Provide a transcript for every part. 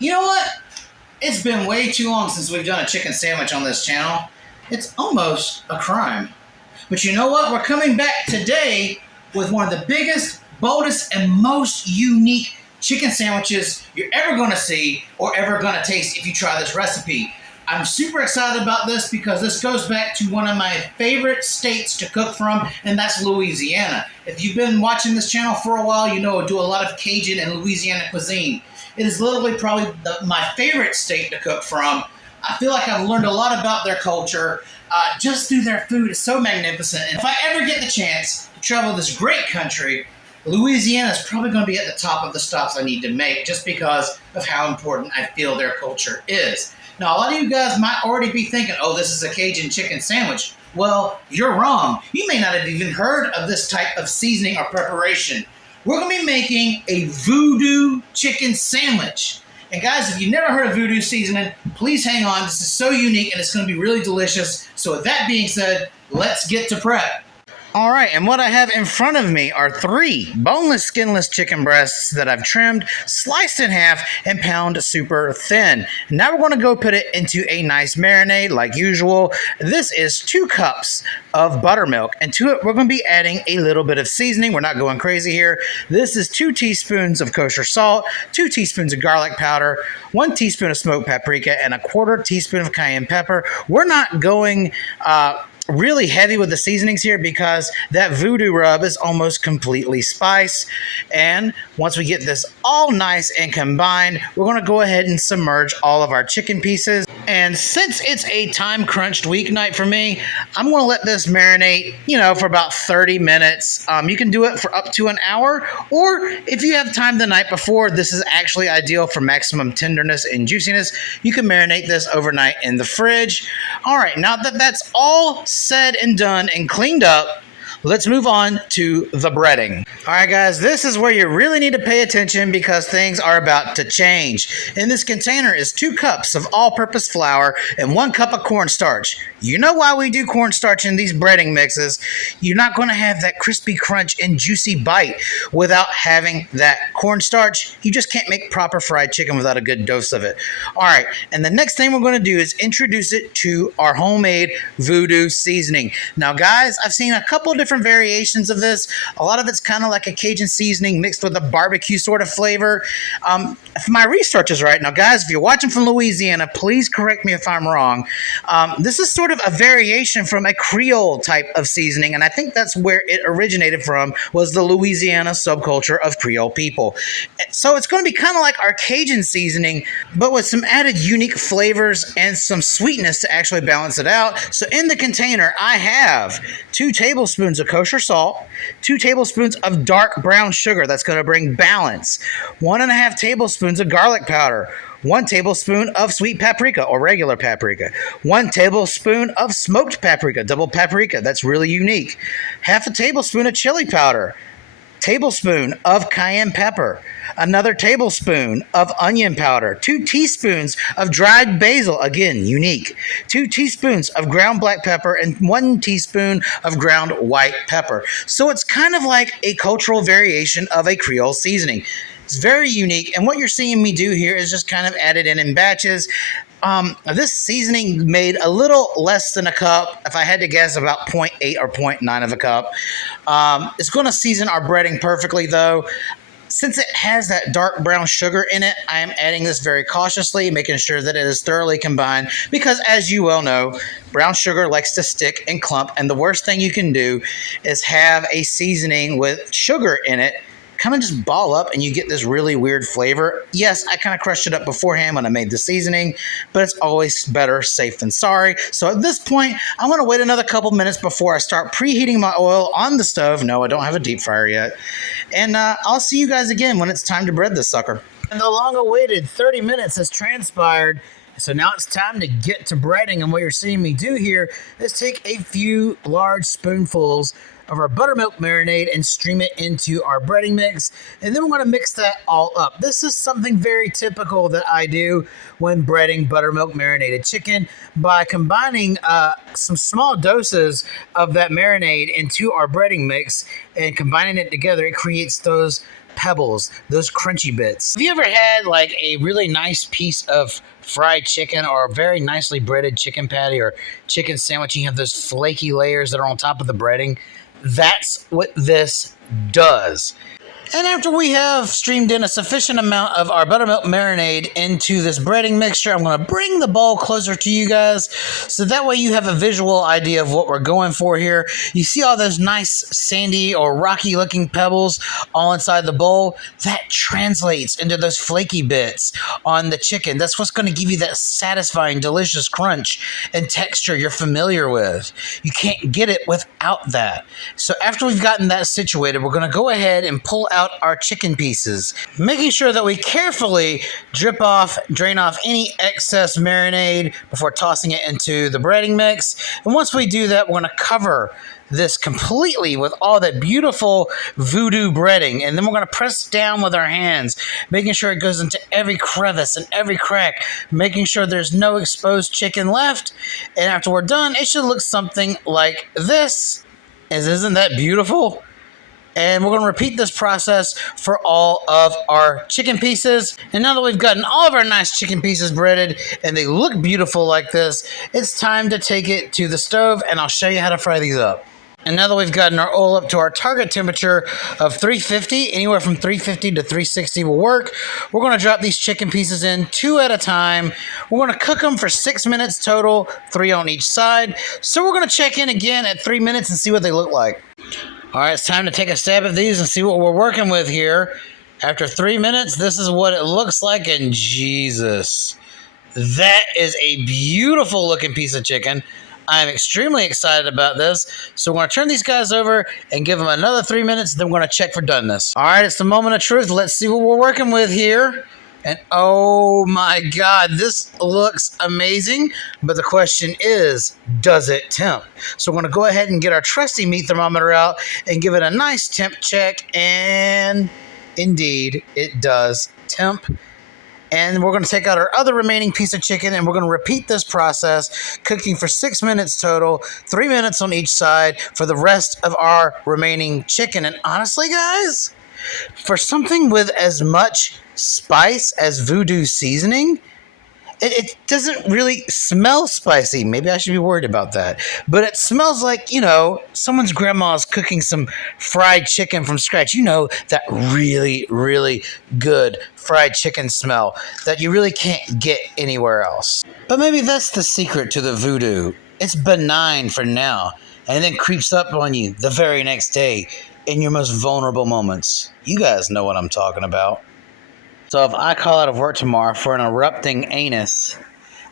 You know what? It's been way too long since we've done a chicken sandwich on this channel. It's almost a crime. But you know what? We're coming back today with one of the biggest, boldest, and most unique chicken sandwiches you're ever going to see or ever going to taste if you try this recipe. I'm super excited about this because this goes back to one of my favorite states to cook from, and that's Louisiana. If you've been watching this channel for a while, you know I do a lot of Cajun and Louisiana cuisine. It is literally probably my favorite state to cook from. I feel like I've learned a lot about their culture just through their food. It's so magnificent. And if I ever get the chance to travel this great country, Louisiana is probably going to be at the top of the stops I need to make just because of how important I feel their culture is. Now, a lot of you guys might already be thinking, oh, this is a Cajun chicken sandwich. Well, you're wrong. You may not have even heard of this type of seasoning or preparation. We're going to be making a voodoo chicken sandwich. And guys, if you've never heard of voodoo seasoning, please hang on. This is so unique and it's going to be really delicious. So with that being said, let's get to prep. All right, and what I have in front of me are 3 boneless, skinless chicken breasts that I've trimmed, sliced in half, and pound super thin. Now we're going to go put it into a nice marinade like usual. This is 2 cups of buttermilk, and to it we're going to be adding a little bit of seasoning. We're not going crazy here. This is 2 teaspoons of kosher salt, 2 teaspoons of garlic powder, 1 teaspoon of smoked paprika, and a 1/4 teaspoon of cayenne pepper. We're not going really heavy with the seasonings here because that voodoo rub is almost completely spice. And once we get this all nice and combined, we're going to go ahead and submerge all of our chicken pieces. And since it's a time crunched weeknight for me, I'm going to let this marinate, for about 30 minutes. You can do it for up to an hour, or if you have time the night before, this is actually ideal for maximum tenderness and juiciness. You can marinate this overnight in the fridge. All right, now that that's all said and done and cleaned up, let's move on to the breading. All right, guys, this is where you really need to pay attention because things are about to change. In this container is 2 cups of all-purpose flour and 1 cup of cornstarch. You know why we do cornstarch in these breading mixes. You're not going to have that crispy crunch and juicy bite without having that cornstarch. You just can't make proper fried chicken without a good dose of it. All right, and the next thing we're going to do is introduce it to our homemade voodoo seasoning. Now, guys, I've seen a couple different variations of this. A lot of it's kind of like a Cajun seasoning mixed with a barbecue sort of flavor. If my research is right, now guys, if you're watching from Louisiana, please correct me if I'm wrong. This is sort of a variation from a Creole type of seasoning, and I think that's where it originated from, was the Louisiana subculture of Creole people. So it's going to be kind of like our Cajun seasoning, but with some added unique flavors and some sweetness to actually balance it out. So in the container, I have 2 tablespoons of kosher salt, 2 tablespoons of dark brown sugar. That's going to bring balance. 1.5 tablespoons of garlic powder. 1 tablespoon of sweet paprika or regular paprika. 1 tablespoon of smoked paprika, double paprika. That's really unique. 1/2 tablespoon of chili powder. Tablespoon of cayenne pepper, another tablespoon of onion powder, 2 teaspoons of dried basil, again unique, 2 teaspoons of ground black pepper, and 1 teaspoon of ground white pepper. So it's kind of like a cultural variation of a Creole seasoning. It's very unique, and what you're seeing me do here is just kind of add it in batches. This seasoning made a little less than a cup. If I had to guess, about 0.8 or 0.9 of a cup. It's going to season our breading perfectly, though. Since it has that dark brown sugar in it, I am adding this very cautiously, making sure that it is thoroughly combined, because as you well know, brown sugar likes to stick and clump, and the worst thing you can do is have a seasoning with sugar in it kind of just ball up and you get this really weird flavor. Yes, I kind of crushed it up beforehand when I made the seasoning, but it's always better safe than sorry. So at this point, I'm going to wait another couple minutes before I start preheating my oil on the stove. No, I don't have a deep fryer yet. And I'll see you guys again when it's time to bread this sucker. And the long-awaited 30 minutes has transpired. So now it's time to get to breading, and what you're seeing me do here is take a few large spoonfuls of our buttermilk marinade and stream it into our breading mix. And then we're going to mix that all up. This is something very typical that I do when breading buttermilk marinated chicken by combining some small doses of that marinade into our breading mix and combining it together. It creates those pebbles, those crunchy bits. Have you ever had like a really nice piece of fried chicken or a very nicely breaded chicken patty or chicken sandwich? You have those flaky layers that are on top of the breading. That's what this does. And after we have streamed in a sufficient amount of our buttermilk marinade into this breading mixture, I'm going to bring the bowl closer to you guys so that way you have a visual idea of what we're going for here. You see all those nice sandy or rocky looking pebbles all inside the bowl? That translates into those flaky bits on the chicken. That's what's going to give you that satisfying, delicious crunch and texture you're familiar with. You can't get it without that. So after we've gotten that situated, we're going to go ahead and pull out our chicken pieces, making sure that we carefully drain off any excess marinade before tossing it into the breading mix. And once we do that, we're going to cover this completely with all that beautiful voodoo breading, and then we're going to press down with our hands, making sure it goes into every crevice and every crack, making sure there's no exposed chicken left. And after we're done, it should look something like this. Isn't that beautiful? And we're going to repeat this process for all of our chicken pieces. And now that we've gotten all of our nice chicken pieces breaded and they look beautiful like this, it's time to take it to the stove and I'll show you how to fry these up. And now that we've gotten our oil up to our target temperature of 350, anywhere from 350 to 360 will work, we're going to drop these chicken pieces in 2 at a time. We're going to cook them for 6 minutes total, 3 on each side. So we're going to check in again at 3 minutes and see what they look like. All right, it's time to take a stab at these and see what we're working with here. After 3 minutes, this is what it looks like, and Jesus, that is a beautiful looking piece of chicken. I'm extremely excited about this. So we're going to turn these guys over and give them another 3 minutes, then we're going to check for doneness. All right, it's the moment of truth. Let's see what we're working with here. And oh my God, this looks amazing. But the question is, does it temp? So we're going to go ahead and get our trusty meat thermometer out and give it a nice temp check. And indeed, it does temp. And we're going to take out our other remaining piece of chicken and we're going to repeat this process, cooking for 6 minutes total, 3 minutes on each side for the rest of our remaining chicken. And honestly, guys, for something with as much spice as Voodoo Seasoning, it doesn't really smell spicy. Maybe I should be worried about that. But it smells like, someone's grandma's cooking some fried chicken from scratch. That really, really good fried chicken smell that you really can't get anywhere else. But maybe that's the secret to the voodoo. It's benign for now, and then creeps up on you the very next day in your most vulnerable moments. You guys know what I'm talking about. So if I call out of work tomorrow for an erupting anus,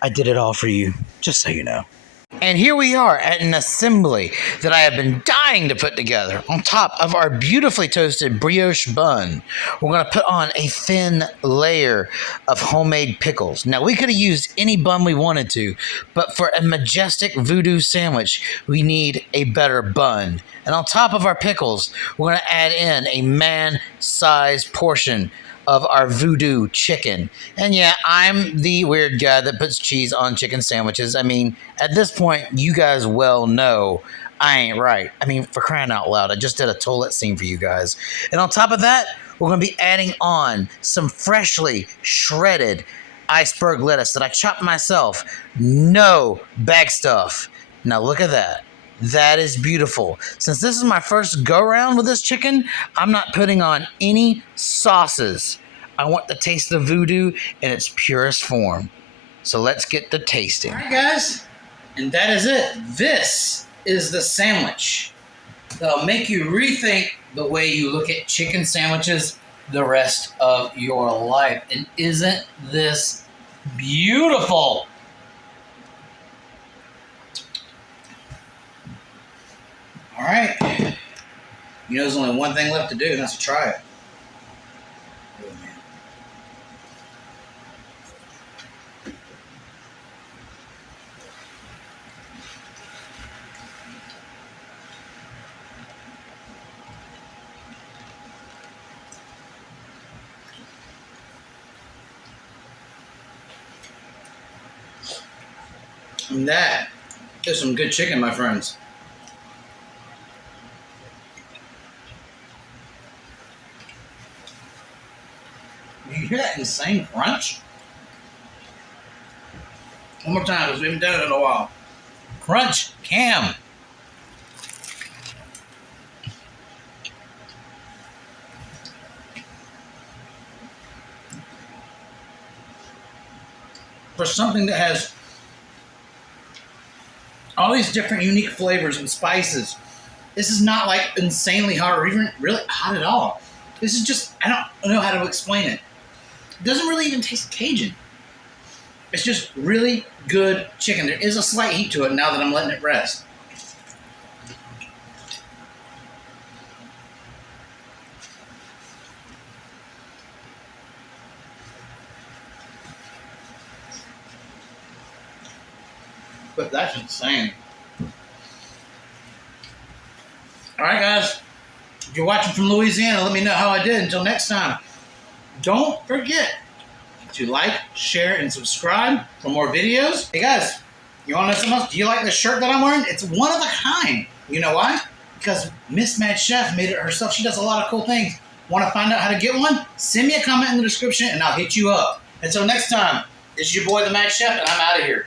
I did it all for you, just so you know. And here we are at an assembly that I have been dying to put together on top of our beautifully toasted brioche bun. We're going to put on a thin layer of homemade pickles. Now, we could have used any bun we wanted to, but for a majestic voodoo sandwich, we need a better bun. And on top of our pickles, we're going to add in a man-sized portion of our voodoo chicken. And yeah, I'm the weird guy that puts cheese on chicken sandwiches. I mean, at this point, you guys well know I ain't right. I mean, for crying out loud, I just did a toilet scene for you guys. And on top of that, we're going to be adding on some freshly shredded iceberg lettuce that I chopped myself. No bag stuff. Now look at that. That is beautiful. Since this is my first go-round with this chicken, I'm not putting on any sauces. I want to taste the voodoo in its purest form. So let's get to tasting. All right, guys. And that is it. This is the sandwich that'll make you rethink the way you look at chicken sandwiches the rest of your life. And isn't this beautiful? All right. There's only one thing left to do, and that's to try it. Oh, man. And that is some good chicken, my friends. You hear that insane crunch? One more time, because we haven't done it in a while. Crunch cam. For something that has all these different unique flavors and spices, this is not like insanely hot or even really hot at all. This is just, I don't know how to explain it. It doesn't really even taste Cajun. It's just really good chicken. There is a slight heat to it now that I'm letting it rest. But that's insane. All right, guys. If you're watching from Louisiana, let me know how I did. Until next time, don't forget to like, share, and subscribe for more videos. Hey, guys, you want to know something else? Do you like the shirt that I'm wearing? It's one of a kind. You know why? Because Miss Mad Chef made it herself. She does a lot of cool things. Want to find out how to get one? Send me a comment in the description, and I'll hit you up. Until next time, this is your boy, the Mad Chef, and I'm out of here.